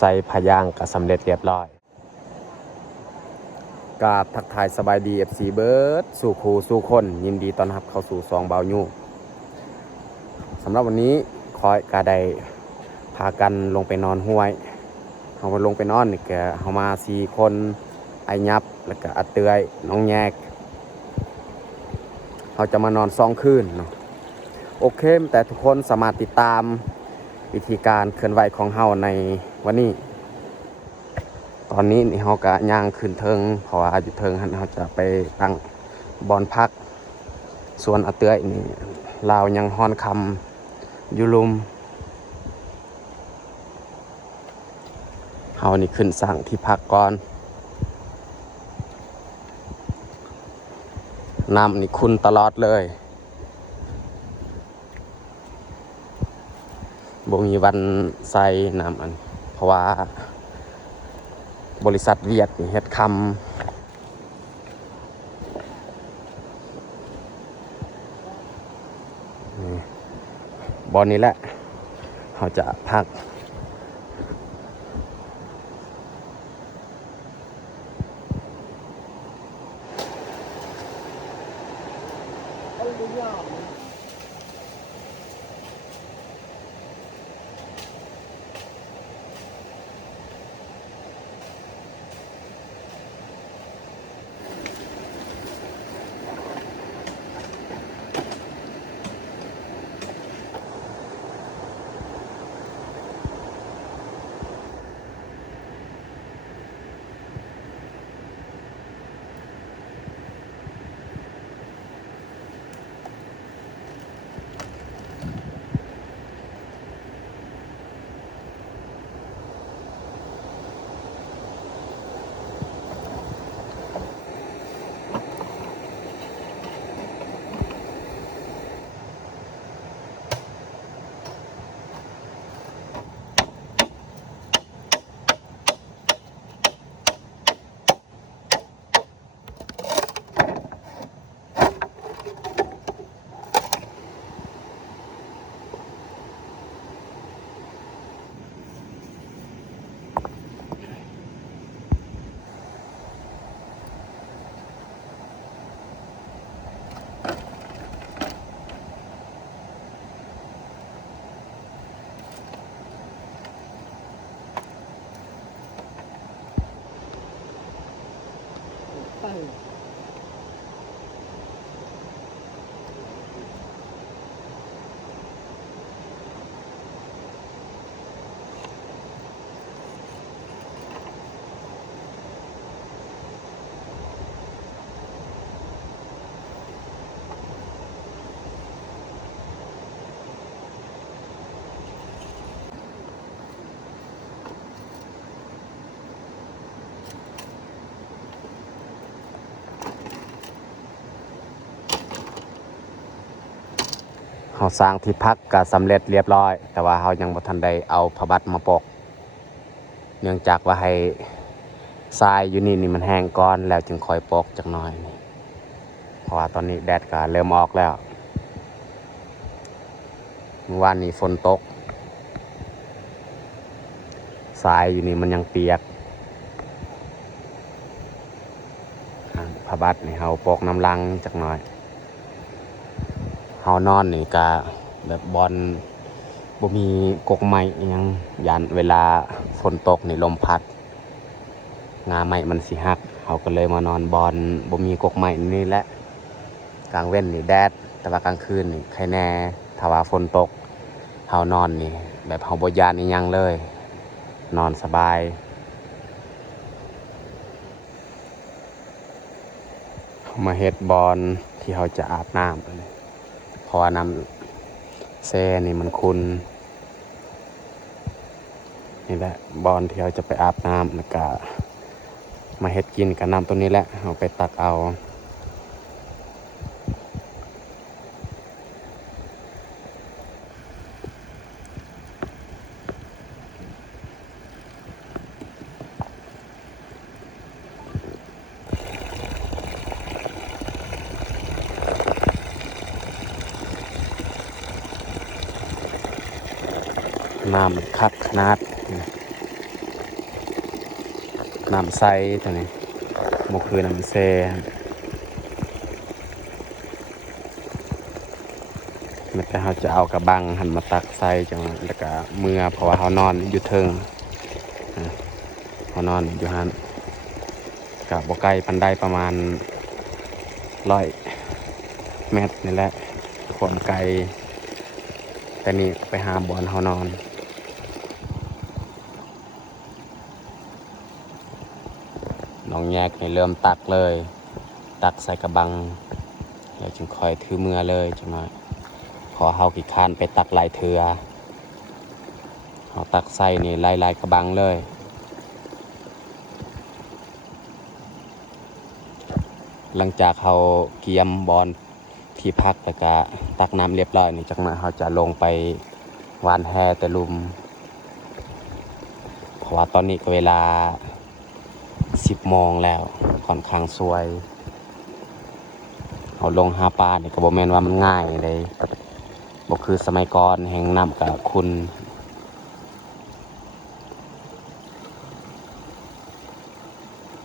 ใจพยางก็สำเร็จเรียบร้อยกราบทักทายสบายดี FC เบิร์ดสู่ครูสู่คนยินดีต้อนรับเข้าสู่ซองเบาญูสำหรับวันนี้คอยกาได้พากันลงไปนอนห้วยเขามาลงไปนอนนี่แกเขามา4 คนไอยับแล้วก็อาเตยน้องแยกเขาจะมานอน2 คืนเนาะโอเคแต่ทุกคนสามารถติดตามวิธีการเคลื่อนไหวของเฮาในวันนี้ตอนนี้นี่เฮาก็ย่างขึ้นเทิงเพราะว่าอยู่เทิงเฮาจะไปตั้งบอนพักส่วนอาเตยนี่ลาวยังฮ้อนคำอยู่ลุมเฮานี่ขึ้นสั่งที่พักก่อนน้ำนี่คุณตลอดเลยบ่มีวันใส่น้ำอันเพราะว่าบริษัทเวียดเฮ็ดคำบอนนี้แหละเขาจะพักเขาสร้างที่พักก็สำเร็จเรียบร้อยแต่ว่าเขายังบ่ทันได้เอาผ้าบัดมาปกเนื่องจากว่าให้ทรายอยู่นี่มันแห้งก่อนแล้วจึงค่อยปกจักหน่อยเพราะว่าตอนนี้แดดก็เริ่มออกแล้วเมื่อวานนี้ฝนตกทรายอยู่นี่มันยังเปียกผ้าบัดนี่เขาปกน้ำลังจักหน่อยเฮานอนนี่ก็แบบบอนบ่มีกกไม้อิหยังยันเวลาฝนตกนี่ลมพัดงาไม้มันสิหักเฮาก็เลยมานอนบอนบ่มีกกไม้นี่แหละกลางเว้นนี่แดดแต่ว่ากลางคืนนี่ใครแน่ถ้าว่าฝนตกเฮานอนนี่แบบเฮาบ่ย้านอิหยังเลยนอนสบายมาเฮ็ดบอนที่เฮาจะอาบน้ำเพราะว่าน้ำแซ่นี่มันขุ่นนี่แหละบอนที่เราจะไปอาบน้ำแล้วก็มาเฮ็ดกินกับน้ำตัวนี้แหละเอาไปตักเอาน้ำคักขนาด น้ำใสตัวนี้โมคือน้ำเซมันจะเขาจะเอากระบังหันมาตักใส่จังแล้วก็เมื่อเพราะว่าเขานอนอยู่เทิงเขานอนอยู่หันกับบ่ไกลปันไดประมาณ100 เมตรนี่แหละความไกลแต่นี่ไปหาบอนเขานอนน้องแยกนี่เริ่มตักเลยตักใส่กระบังแล้วจึงคอยถือมือเลยจังหน่อยพอเฮาขี้ข้านไปตักหลายเถือเขาตักใส่นี่ไล่กระบังเลยหลังจากเขาเกียมบอนที่พักแล้วก็ตักน้ำเรียบร้อยนี่จังหน่อยเขาจะลงไปวานแฮแต่ลุมเพราะว่าตอนนี้ก็เวลา10 โมงแล้วค่อนข้างสวยเอาลงหาปลาเนี่ยก็บ่แม่นว่ามันง่ายเลยบ่คือสมัยก่อนแห่งน้ำกับคุณ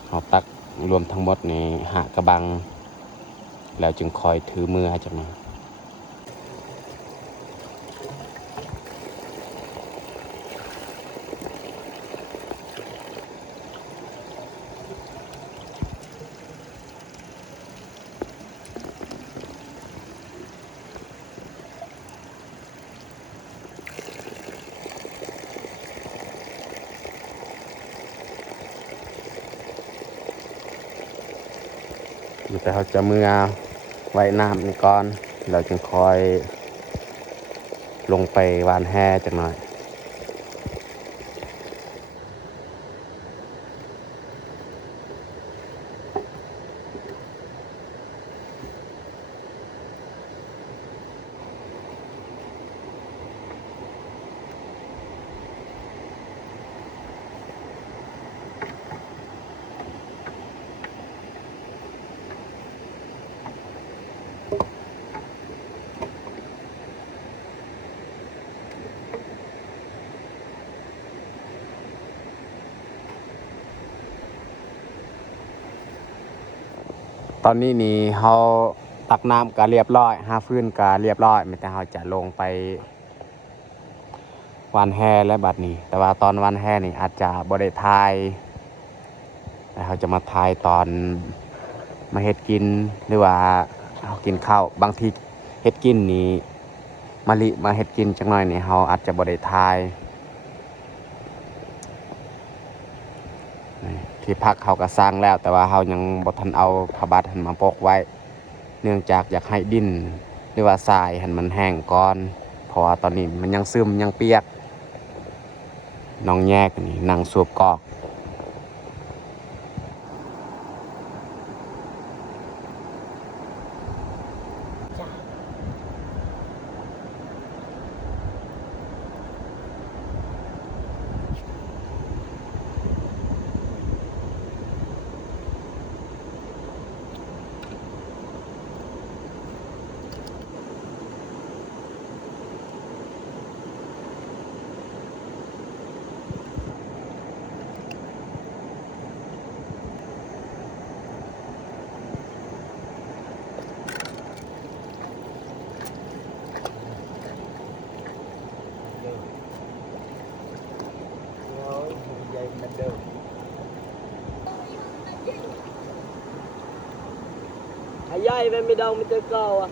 เอาตักรวมทั้งหมดนี่หากระบังแล้วจึงคอยถือมือจังหน่อยแต่เขาจะมือไว้น้ำนี่ก่อนเราจึงคอยลงไปวานแห่จังหน่อยตอนนี้นี่เขาตักน้ำก็เรียบร้อยหาฟืนก็เรียบร้อยไม่แต่เขาจะลงไปวานแห่และบัดนี้แต่ว่าตอนวานแห่นี่อาจจะบ่ได้ถ่ายแต่เขาจะมาถ่ายตอนมาเฮ็ดกินหรือว่าเขากินข้าวบางทีเฮ็ดกินนี่มาเฮ็ดกินจังหน่อยนี่เขาอาจจะบ่ได้ถ่ายที่พักเขาก็สร้างแล้วแต่ว่าเขายังบ่ทันเอาผ้าบัดหันมาปกไว้เนื่องจากอยากให้ดินหรือว่าทรายหันมันแห้งก่อนเพราะว่าตอนนี้มันยังซึมยังเปียกน้องแยกนี่นั่งสูบกอกใหญ่ไปไม่ดองมันจะเก่าอ่ะ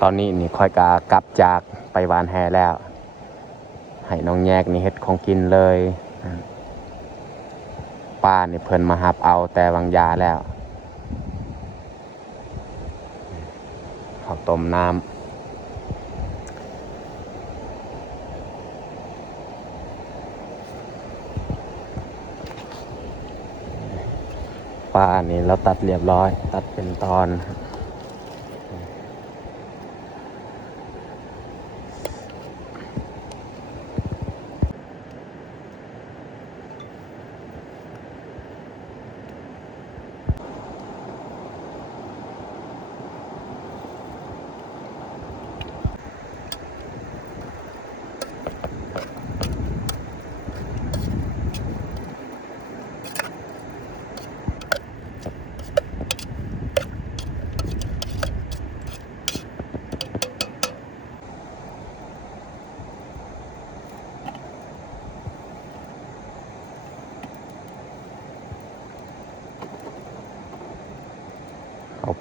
ตอนนี้นี่ค่อยกลับจากไปวานแฮแล้วให้น้องแยกนี่เฮ็ดของกินเลยป้านี่เพิ่นมาหับเอาแต่วางยาแล้วข้าวต้มน้ำปลานี่เราตัดเรียบร้อยตัดเป็นตอน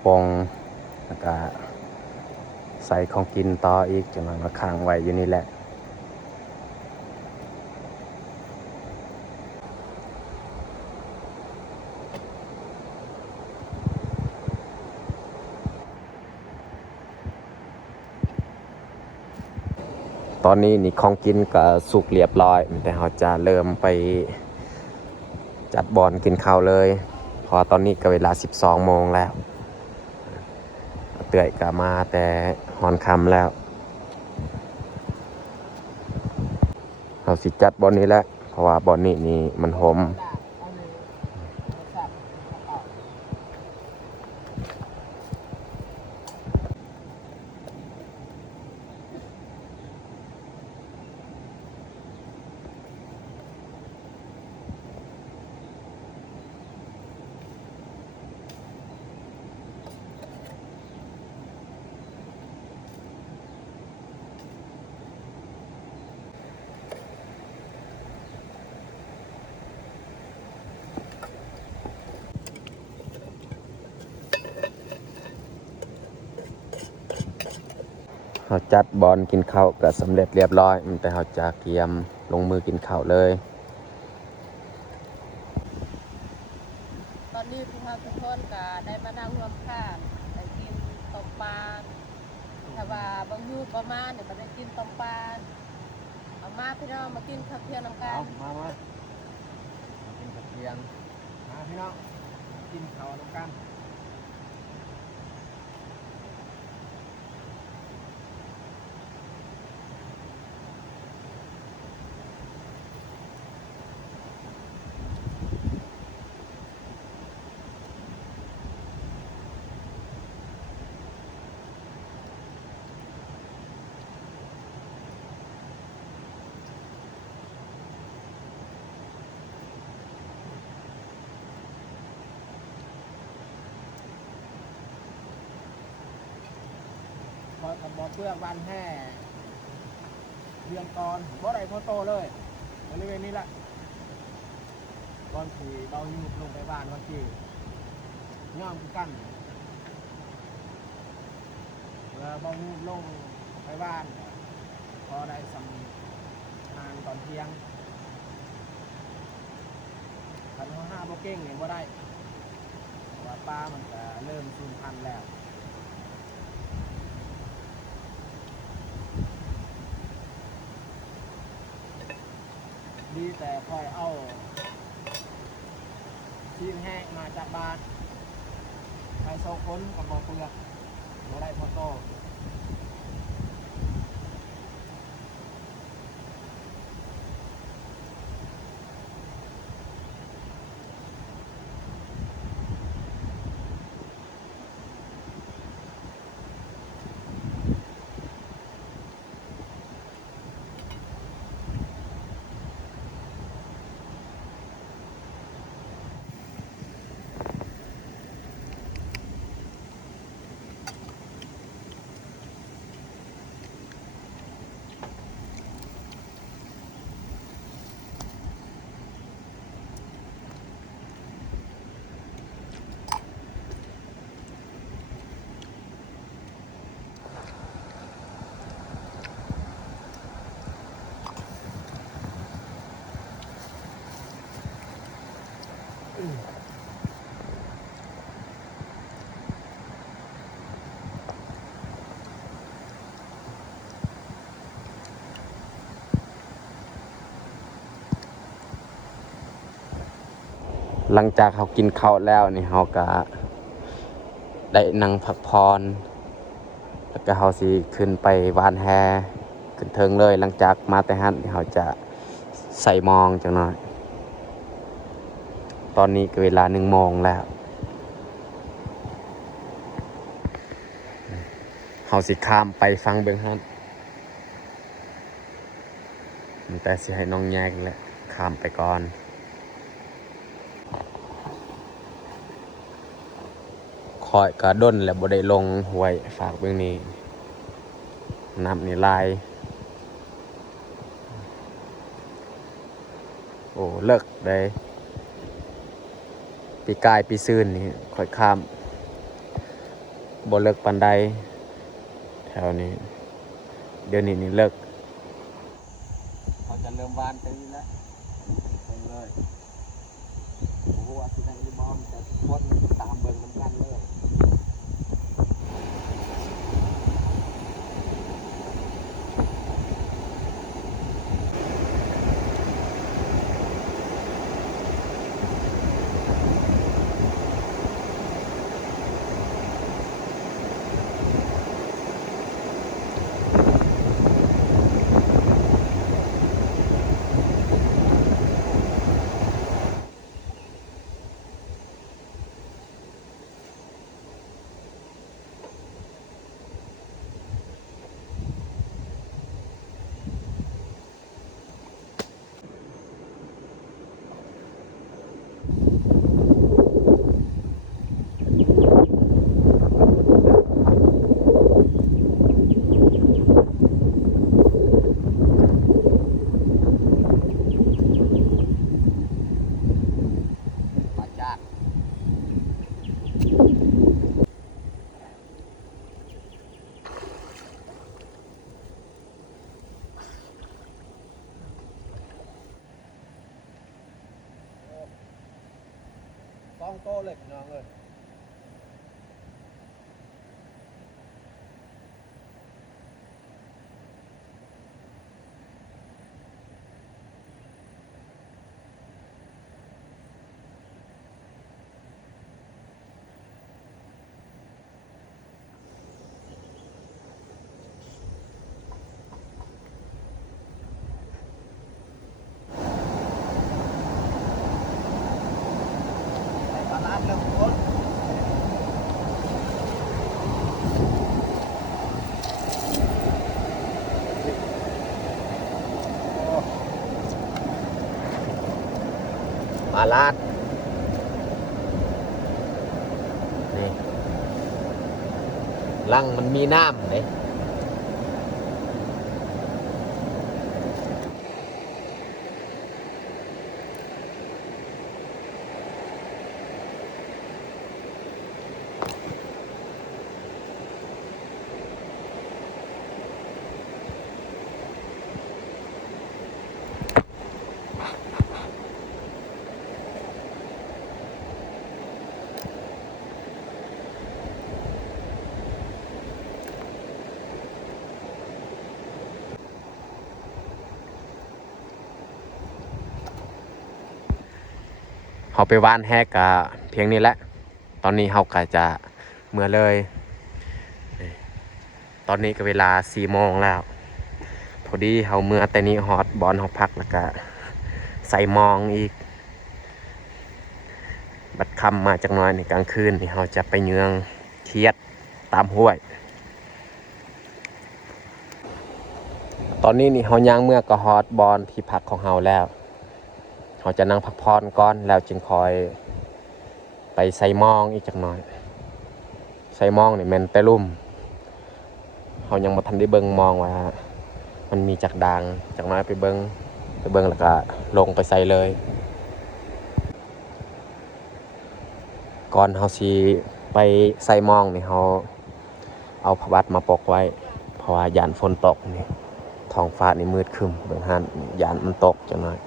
ปงแล้วก็ใส่ของกินต่ออีกจนมันมาค้างไว้อยู่นี่แหละตอนนี้นี่ของกินก็สุกเรียบร้อยแต่เราจะเริ่มไปจัดบอลกินข้าวเลยเพอตอนนี้ก็เวลา 12 โมงแล้วเตื่อยก็มาแต่หอนค่ำแล้วเราสิจัดบอลนี้แหละเพราะว่าบอลนี่มันหอมเราจัดบอลกินข้าวก็สำเร็จเรียบร้อยแต่เราจะเตรียมลงมือกินข้าวเลยตอนนี้ทุกคนก็ได้มานั่งรวมข้าวได้กินต้มปลาถ้าว่าบางยูประมาณเนี่ยมันได้กินต้มปลาเอามาพี่น้องมากินข้าวเที่ยงน้ำกันมากินข้าวเที่ยงมาพี่น้องกินข้าวน้ำกันกับบ่อเปลือกบานแห่เรียงตอนบ่ได้พอโตเลยบริเวณนี้แหละก่อนที่เบาหยุดลงไปบ้านก่อนที่ย่อมกันเบาหยุดลงไปบ้านพอได้สำงานตอนเที่ยงพันห้าโบเก้งเนี่ยบ่ได้ว่าปลามันจะเริ่มสูญพันธุ์แล้วดีแต่คอยเอาชีนแห้งมาจากบ้านไปโซค้นกับบ่อเปลือกบ่ได้พอโตหลังจากเขากินข้าวแล้วนี่เขาก็ได้นั่งพักผ่อนแล้วก็เขาสิขึ้นไปวานแฮขึ้นเทิงเลยหลังจากมาแต่ฮั่นเขาจะใส่มองจังหน่อยตอนนี้ก็เวลา1 โมงแล้วเขาสิข้ามไปฟังเบิ่งฮั่นแต่สิให้น้องแยกแหละข้ามไปก่อนคอยกระด้นและบ่ได้ลงห้วยฝากเบื้องนี้น้ำนี่ลายโอ้เลิกได้ปีกายปีซื่นนี่ค่อยข้าม บ่เลิกปานใดแถวนี้เดี๋ยวนี้นี่เลิกเขาจะเริ่มวานไปนี่แล้วไปเลยโอ้โหอาทิตย์นี้บอมจะคนตามเบิ่งน้ำกันเลยต้องโตเลยน้องเลยไปตลาดแล้วทุกคนมาลาดนี่ลังมันมีน้ำเลยเขาไปว่านแฮกกะเพียงนี้แหละตอนนี้เขาก็จะเมื่อเลยตอนนี้ก็เวลา4 โมงแล้วพอดีเขาเมื่อแต่นี้ฮอตบอลเขาพักแล้วก็ใส่มองอีกบัดคำมาจากน้อยในกลางคืนนี่เขาจะไปเยืองเคียดตามห้วยตอนนี้นี่เขาย่างเมื่อก็ฮอตบอลที่พักของเขาแล้วเขาจะนั่งพักผ่อนก่อนแล้วจึงคอยไปใส่มองอีกจักหน่อยใส่มองนี่แม่นแต่ลุ่มเขายังบ่ทันได้เบิ่งมองว่ามันมีจักด่างจากน้อยไปเบิ่งแล้วก็ลงไปใส่เลยก่อนเขาสิไปใส่มองนี่เขาเอาผ้าบัดมาปกไว้เพราะว่ายานฝนตกนี่ท้องฟ้านี่มืดครึ้มเบิ่งหั่นยานมันตกจักหน่อย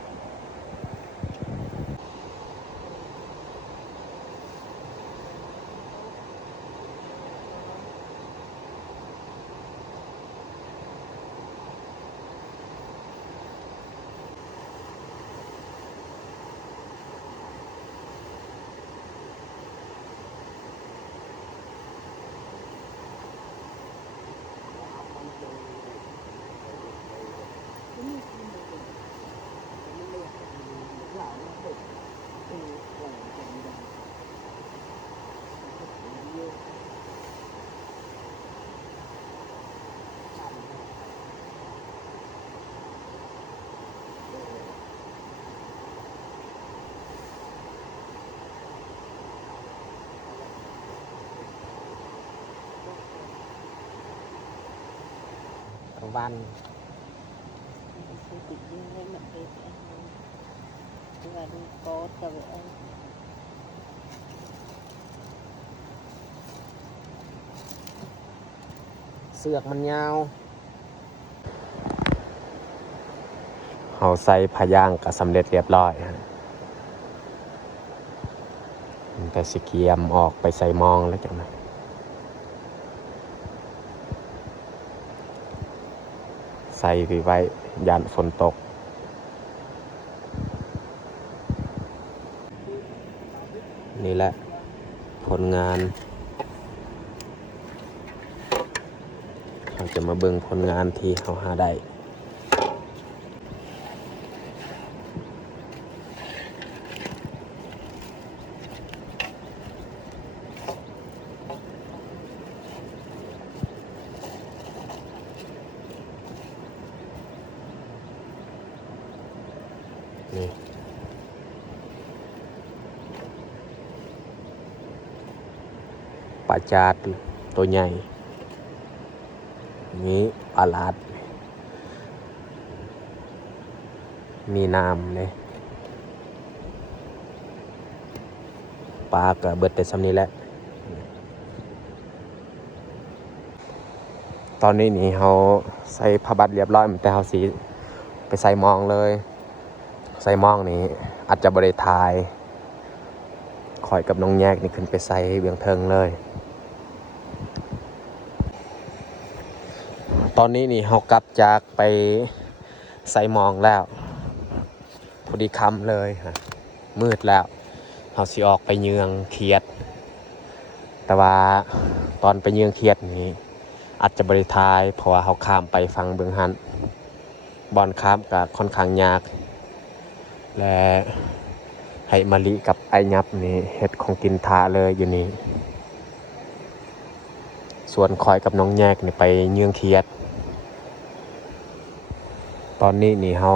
กลางวัน Tôi tự nhiên lên mặt hết và đi có tờ anh เสือกมันยาว เฮาใส่ผ้ายางก็สำเร็จเรียบร้อยฮะแต่สิเกียมออกไปใส่มองแล้วจังนะใส่ไว้ยานฝนตกนี่แหละผลงานเราจะมาเบิ่งผลงานที่เขาหาได้นี่ปลาจาดตัวใหญ่นี้ปลาลาดมีน้ำเลยปลาก็เบิดแต่ซ้ำนี้แหละตอนนี้นี่เขาใส่ผ้าบัดเรียบร้อยแต่เขาสีไปใส่มองเลยใส่มองนี่อาจจะบริทายคอยกับน้องแยกนี่ขึ้นไปใส่เบียงเทิงเลยตอนนี้นี่เขากลับจากไปใส่มองแล้วพอดีค่ำเลยฮะมืดแล้วเขาสิออกไปเยืองเขียดแต่ว่าตอนไปเยืองเขียดนี้อาจจะบริทายเพราะว่าเขาข้ามไปฟังเบืองหันบอลข้ามกับค่อนข้างยากและให้มะลิกับไอยับนี่เห็ดของกินทาเลยอยู่นี่ส่วนคอยกับน้องแยกนี่ไปเยืองเขียดตอนนี้นี่เขา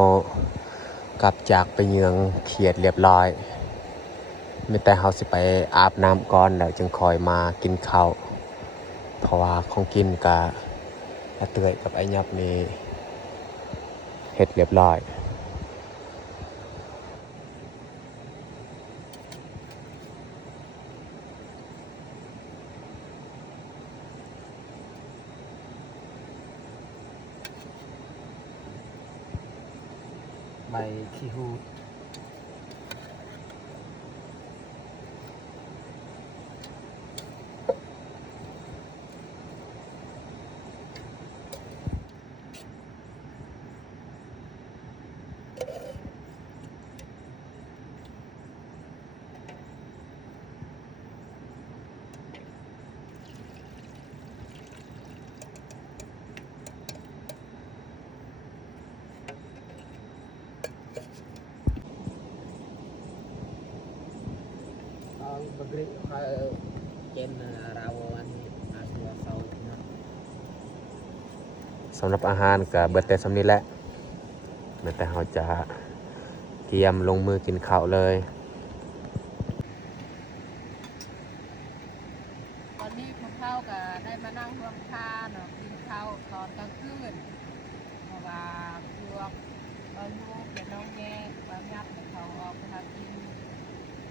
กลับจากไปเยืองเขียดเรียบร้อยไม่แต่เขาสิไปอาบน้ำก่อนแล้วจึงคอยมากินข้าวเพราะว่าของกินกับอาเตยกับไอยับนี่เห็ดเรียบร้อยใบขี้หูดBagri ken rawan aswa sautนะ สำหรับอาหารกับเบิดแต่สำนี้แหละแต่เราจะเตรียมลงมือกินข้าวเลย ตอนนี้พวกเขาก็ได้มานั่งร่วมทานเนาะกินข้าวตอนกลางคืนเพราะว่าพวกเราลูกและน้องแง่บางยับให้เขาออกไปหากิน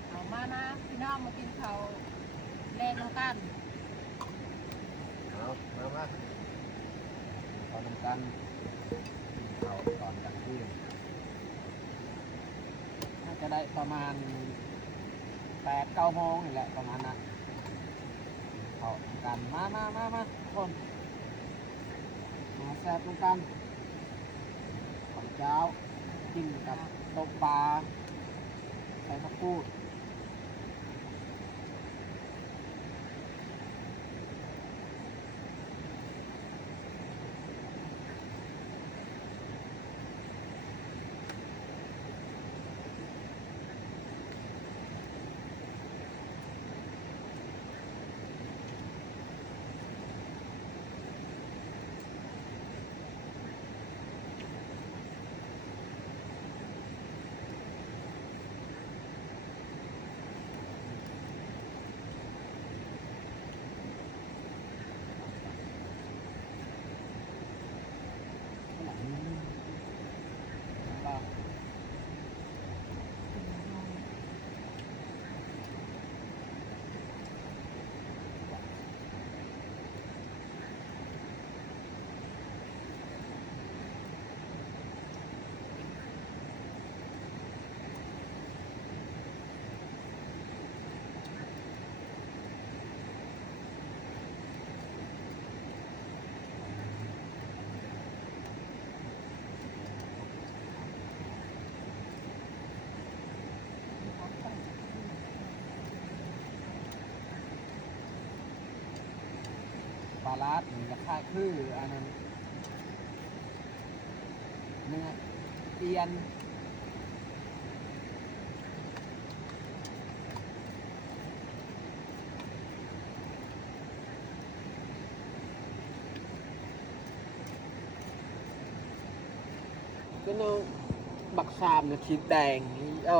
เอามานะพี่น้องมากินข้าวแลกน้ำกัน เอามาขอทำกันเอาตอนกลางคืนน่าจะได้ประมาณ8-9 โมงนี่แหละประมาณนั้นเอาทำกันมาทุกคนมาแซ่บทุกกันของเจ้ากินกับต้มปลาใส่ข้าวปูด าทราคาคืออันนั้นเนื้อเตียนก็น้องบักซามเนี่ยขีดแดงนี่โอ้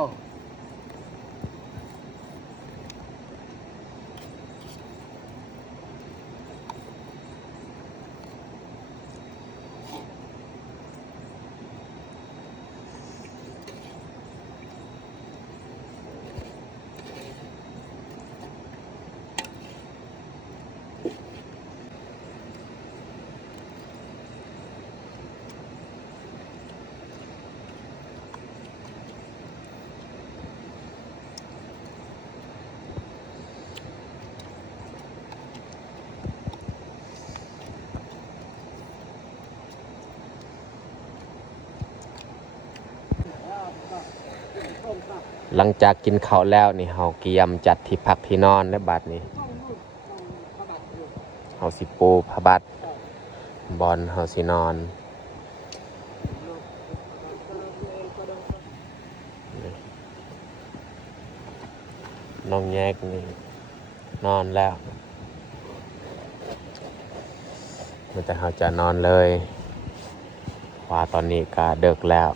หลังจากกินข้าวแล้วนี่เฮาเกียมจัดที่พักที่นอนและบัดนี้เฮาสิปูผ้าบัดบอลเฮาสินอนน้องแยกนี่นอนแล้วมันแต่เฮาจะนอนเลยว่าตอนนี้ก็ดึกแล้ว